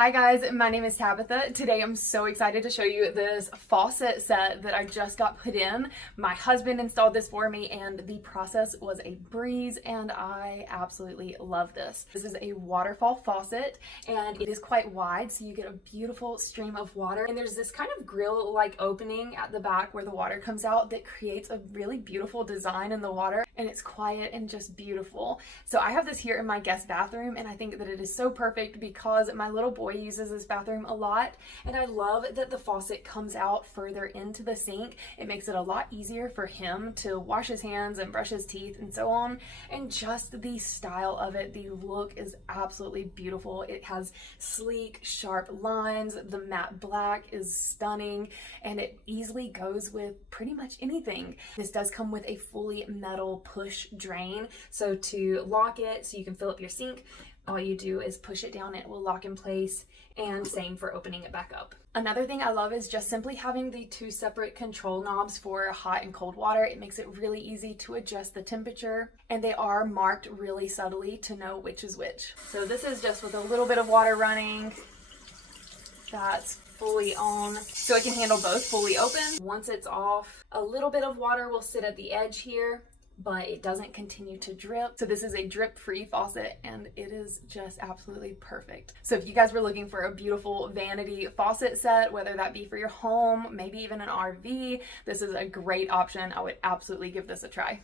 Hi guys, my name is Tabitha. Today I'm so excited to show you this faucet set that I just got put in. My husband installed this for me and the process was a breeze and I absolutely love this. This is a waterfall faucet and it is quite wide, so you get a beautiful stream of water, and there's this kind of grill like opening at the back where the water comes out that creates a really beautiful design in the water, and it's quiet and just beautiful. So I have this here in my guest bathroom and I think that it is so perfect because my little boy uses this bathroom a lot, and I love that the faucet comes out further into the sink. It makes it a lot easier for him to wash his hands and brush his teeth and so on, and just the style of it, the look is absolutely beautiful. It has sleek, sharp lines, the matte black is stunning, and it easily goes with pretty much anything. This does come with a fully metal push drain, so to lock it so you can fill up your sink, all you do is push it down and it will lock in place, and same for opening it back up. Another thing I love is just simply having the two separate control knobs for hot and cold water. It makes it really easy to adjust the temperature, and they are marked really subtly to know which is which. So this is just with a little bit of water running. That's fully on, so it can handle both fully open. Once it's off, a little bit of water will sit at the edge here, but it doesn't continue to drip. So this is a drip-free faucet and it is just absolutely perfect. So if you guys were looking for a beautiful vanity faucet set, whether that be for your home, maybe even an RV, this is a great option. I would absolutely give this a try.